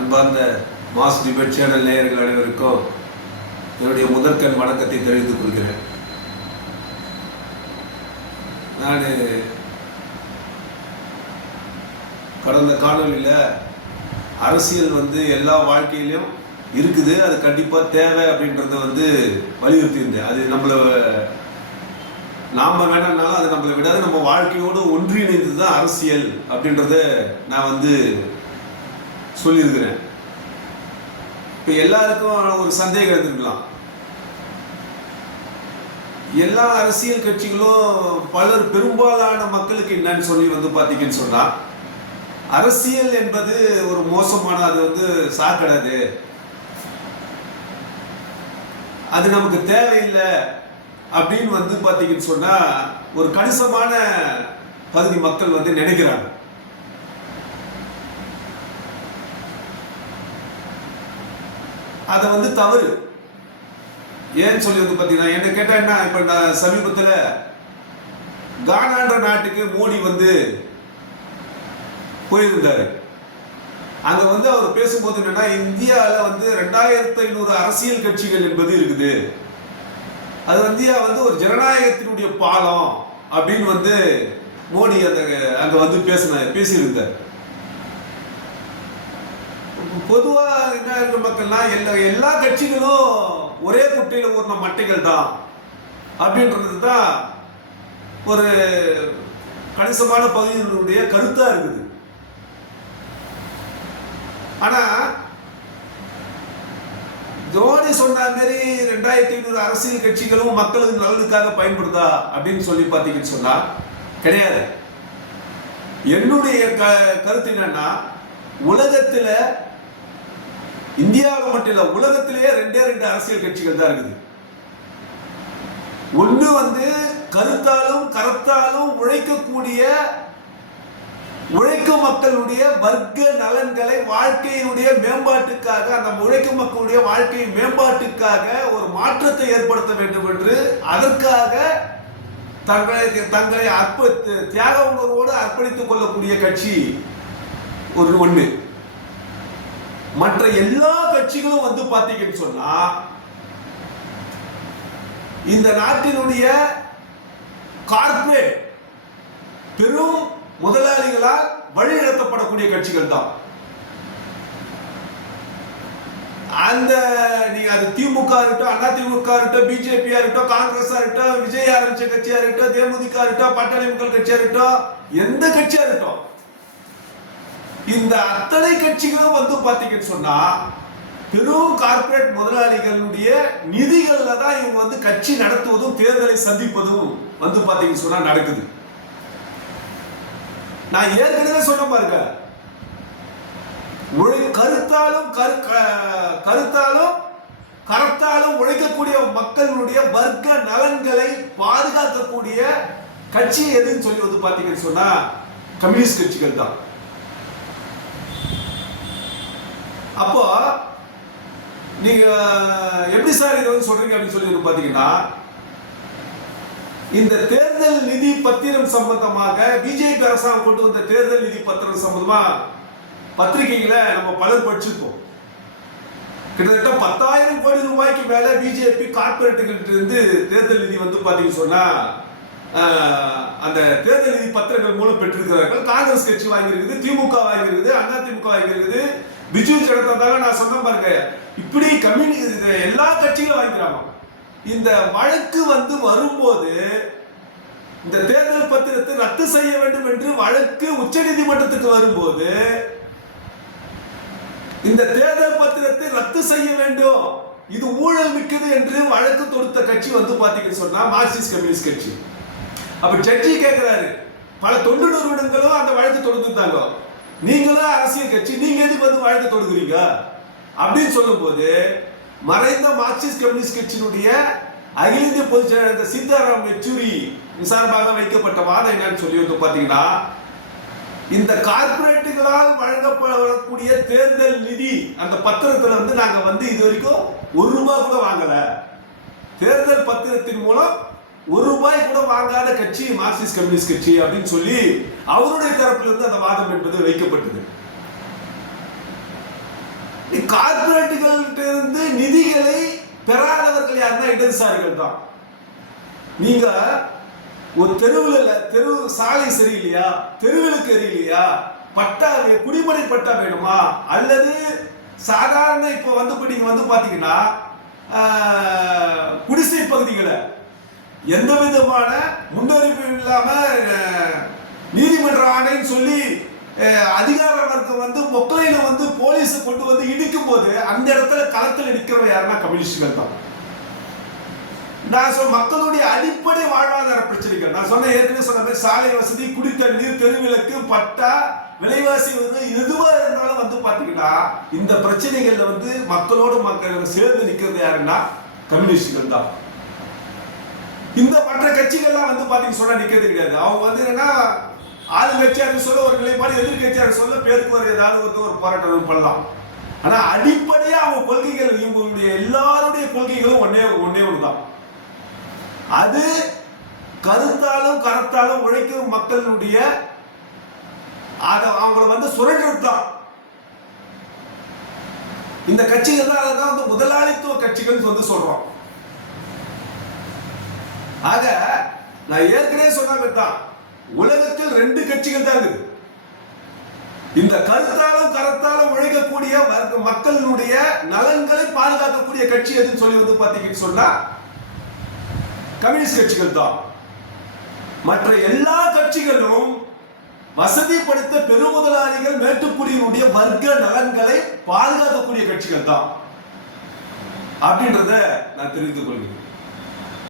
அன்பார்ந்த mass debate channel நேயர்கள் அனைவருக்கும் என்னுடைய முதற்கண் வணக்கத்தை தெரிவித்துக் கொள்கிறேன். நான் கடந்த காணொலியில் அரசியல் வந்து எல்லா வாழ்க்கையிலையும் இருக்குது அது கண்டிப்பாக தேவை அப்படின்றத வந்து வலியுறுத்தியிருந்தேன். அது நம்மளை நாம் வேணாம்னாலும் அது நம்மளை விடாது நம்ம வாழ்க்கையோடு ஒன்றிணைந்தது தான் அரசியல் அப்படின்றத நான் வந்து சொல்லியிருக்கிறேன். இப்போ எல்லாருக்கும் ஒரு சந்தேகம் இருந்திருக்கலாம். எல்லா அரசியல் கட்சிகளும் பலர் பெரும்பாலான மக்களுக்கு என்னன்னு சொல்லி வந்து பார்த்தீங்கன்னு சொன்னால் அரசியல் என்பது ஒரு மோசமான அது வந்து சாக்கடாது அது. நமக்கு தேவையில்லை அப்படின்னு வந்து பார்த்தீங்கன்னு சொன்னால் ஒரு கணிசமான பகுதி மக்கள் வந்து நினைக்கிறாங்க. அதை வந்து தவறு. ஏன்னு சொல்லி வந்து பார்த்தீங்கன்னா என்ன கேட்டால் என்ன இப்போ நான் சமீபத்தில் கானான்ற நாட்டுக்கு மோடி வந்து போயிருந்தாரு. அங்கே வந்து அவர் பேசும்போது என்னன்னா இந்தியாவில் வந்து ரெண்டாயிரத்தி ஐநூறு அரசியல் கட்சிகள் என்பது இருக்குது. அது வந்து வந்து ஒரு ஜனநாயகத்தினுடைய பாலம் அப்படின்னு வந்து மோடி அந்த அங்கே வந்து பேசின பேசியிருந்தார். பொதுவா என்ன இருக்கிற மக்கள்னா எல்லா எல்லா கட்சிகளும் ஒரே குட்டையில ஊர்ன மட்டைகள் தான். அப்படின்றது தான் ஒரு கணிசமான பகுதியினுடைய கருத்தா இருக்குது. ஆனா ஜோனி சொன்ன மாதிரி ரெண்டாயிரத்தி ஐநூறு அரசியல் கட்சிகளும் மக்களுக்கு நலனுக்காக பயன்படுதா அப்படின்னு சொல்லி பார்த்தீங்கன்னு சொன்னா கிடையாது. என்னுடைய க கருத்து என்னன்னா உலகத்துல இந்தியாவுக்கு மட்டும் இல்ல உலகத்திலேயே ரெண்டே ரெண்டு அரசியல் கட்சிகள் தான் இருக்குது. ஒன்று வந்து கருத்தாலும் கரத்தாலும் உழைக்கக்கூடிய உழைக்கும் மக்களுடைய வர்க்க நலன்களை வாழ்க்கையினுடைய மேம்பாட்டுக்காக அந்த உழைக்கும் மக்களுடைய வாழ்க்கையின் மேம்பாட்டுக்காக ஒரு மாற்றத்தை ஏற்படுத்த வேண்டும் என்று அதற்காக தங்களை தங்களை அர்ப்ப தியாக உணர்வோடு அர்ப்பணித்துக் கொள்ளக்கூடிய கட்சி ஒரு ஒன்று மற்ற எல்லா கட்சிகளும் வந்து பார்த்தீங்கன்னு சொன்னா இந்த நாட்டினுடைய கார்பரேட் பெரும் முதலாளிகளால் வழிநடத்தப்படக்கூடிய கட்சிகள் தான். அந்த நீங்க அது திமுக இருக்கட்டும் அண்ணா திமுக இருக்கட்டும் பிஜேபியா இருக்கட்டும் காங்கிரஸா இருக்கட்டும் விஜய் ஆரம்பிச்ச கட்சியா இருக்கட்டும் தேமுதிக இருக்கட்டும் பட்டாளி மக்கள் கட்சியா இருக்கட்டும் எந்த கட்சியா இருக்கட்டும் இந்த அத்தனை கட்சிகளும் வந்து பார்த்தீங்கன்னு சொன்னா பெரும் கார்ப்பரேட் முதலாளிகளுடைய நிதிகள்ல தான் இவங்க வந்து கட்சி நடத்துவதும் தேர்தலை சந்திப்பதும் வந்து பார்த்தீங்கன்னு சொன்னா நடக்குது. நான் ஏற்கனவே சொன்ன பாருங்க. உழை கருத்தாலும் கரு க- கருத்தாலும் கரத்தாலும் உழைக்கக்கூடிய மக்களுடைய வர்க்க நலன்களை பாதுகாக்கக்கூடிய கட்சி எதுன்னு சொல்லி வந்து பார்த்தீங்கன்னு சொன்னா கம்யூனிஸ்ட் கட்சிகள் தான். அப்போ நீங்க எப்படி சார் இதை வந்து சொல்றீங்க அப்படின்னு சொல்லி பார்த்தீங்கன்னா பாத்தீங்கன்னா இந்த தேர்தல் நிதி பத்திரம் சம்பந்தமாக பிஜேபி அரசாங்கம் கொண்டு வந்த தேர்தல் நிதி பத்திரம் சம்பந்தமா பத்திரிகைகளை நம்ம பலர் படிச்சிருப்போம். கிட்டத்தட்ட பத்தாயிரம் கோடி ரூபாய்க்கு மேல பிஜேபி கார்பரேட்டுகிட்ட இருந்து தேர்தல் நிதி வந்து பாத்தீங்கன்னு சொன்னா அந்த தேர்தல் நிதி பத்திரங்கள் மூலம் பெற்றிருக்கிறார்கள். காங்கிரஸ் கட்சி வாங்கியிருக்குது திமுக வாங்கியிருக்குது அண்ணா திமுக வாங்கியிருக்குது பிஜு ஜனதா தாங்க நான் சொன்ன பாருங்க. இப்படி கம்யூனி எல்லா கட்சிகளும் வாங்கிக்கிறாங்க. இந்த வழக்கு வந்து வரும்போது இந்த தேர்தல் பத்திரத்தை ரத்து செய்ய வேண்டும் என்று வழக்கு உச்ச நீதிமன்றத்துக்கு வரும்போது இந்த தேர்தல் பத்திரத்தை ரத்து செய்ய வேண்டும். இது ஊழல் மிக்கது என்று வழக்கு தொடுத்த கட்சி வந்து பாத்தீங்கன்னு சொன்னா மார்க்சிஸ்ட் கம்யூனிஸ்ட் கட்சி. அப்ப ஜட்ஜி கேட்கிறாரு பல தொண்டு நிறுவனங்களும் அந்த வழக்கு தொடுத்துட்டாங்க. நீங்களும் அரசியல் கட்சி நீங்க எதுக்கு வந்து வழக்கு தொடுக்குறீங்க? அப்படின்னு சொல்லும்போது மறைந்த மார்க்சிஸ்ட் கம்யூனிஸ்ட் கட்சியினுடைய அகில இந்திய பொதுச் செயலாளர் சீதாராம் யெச்சூரி சார்பாக வைக்கப்பட்ட வாதம் என்னன்னு சொல்லி வந்து பாத்தீங்கன்னா இந்த கார்ப்பரேட்டுகளால் வழங்கப்படக்கூடிய தேர்தல் நிதி அந்த பத்திரத்துல வந்து நாங்க வந்து இது வரைக்கும் ஒரு ரூபாய் கூட வாங்கல. தேர்தல் பத்திரத்தின் மூலம் ஒரு ரூபாய் கூட வாங்காத கட்சி மார்க்சிஸ்ட் கம்யூனிஸ்ட் கட்சி அப்படின்னு சொல்லி அவருடைய தரப்பிலிருந்து அந்த வாதம் என்பது வைக்கப்பட்டது. கார்பரேட்டுகள்கிட்ட இருந்து நிதிகளை பெறாதவர்கள் யாருன்னா இடதுசாரிகள் தான். நீங்க ஒரு தெருவில் தெரு சாலை சரியில்லையா? தெருவிலுக்கு சரியில்லையா பட்டா வே- குடிமனை பட்டா வேணுமா? அல்லது சாதாரண இப்போ வந்து இப்ப நீங்க வந்து பாத்தீங்கன்னா குடிசை பகுதிகளை எந்த விதமான முன்னறிவு இல்லாம நீதிமன்ற ஆணைன்னு சொல்லி அஹ், அதிகார வர்க்கம் வந்து மொக்கையில வந்து போலீஸ் கொண்டு வந்து இடிக்கும் போது அந்த இடத்துல களத்தில் நிற்கிறவங்க யாருன்னா கம்யூனிஸ்டுகள் தான். நான் சொல் மக்களுடைய அடிப்படை வாழ்வாதார பிரச்சனைகள். நான் சொன்ன ஏற்கனவே சொன்ன சாலை வசதி குடித்தண்ணீர் தெருவிளக்கு பட்டா விலைவாசி வந்து எதுவாக இருந்தாலும் வந்து பார்த்தீங்கன்னா இந்த பிரச்சனைகள்ல வந்து மக்களோடு மக்கள் சேர்ந்து நிக்கிறது யாருன்னா கம்யூனிஸ்டுகள் தான். இந்த மற்ற கட்சிகள்லாம் வந்து பாத்தீங்க சொன்னா நிக்கிறது கிடையாது. அவங்க வந்து என்னன்னா ஆளுங்கட்சியாக சொல்ல ஒரு நிலைப்பாடு எதிர்கட்சியாரு சொல்ல பேருக்கு ஒரு ஏதாவது வந்து ஒரு போராட்டம் பண்ணலாம். ஆனா அடிப்படையா அவங்க கொள்கைகள் இவங்களுடைய எல்லாருடைய கொள்கைகளும் ஒன்னே ஒன்னே ஒண்ணுதான். அது கருத்தாலும் கரத்தாலும் உழைக்கும் மக்களுடைய அதை அவங்கள வந்து சுரண்டது தான் இந்த கட்சிகள் தான் அதுதான் வந்து முதலாளித்துவ கட்சிகள் வந்து சொல்றோம். ஆக நான் ஏற்கனவே சொன்ன தான். உலகத்தில் ரெண்டு கட்சிகள் தான் இருக்குது. இந்த கருத்தாலும் கரத்தாலும் உழைக்கக்கூடிய வர்க்க- நலன்களை பாதுகாக்கக்கூடிய கட்சி எதுன்னு சொல்லி வந்து பாத்தீங்கன்னு சொன்னா கம்யூனிஸ்ட் கட்சிகள் தான். மற்ற எல்லா கட்சிகளும் வசதிப்படுத்த பெருமுதலாளிகள் மேட்டுக்குடியினுடைய வர்க்க நலன்களை பாதுகாக்கக்கூடிய கட்சிகள் தான். அப்படின்றத நான் தெரிவித்துக் கொள்கிறேன்.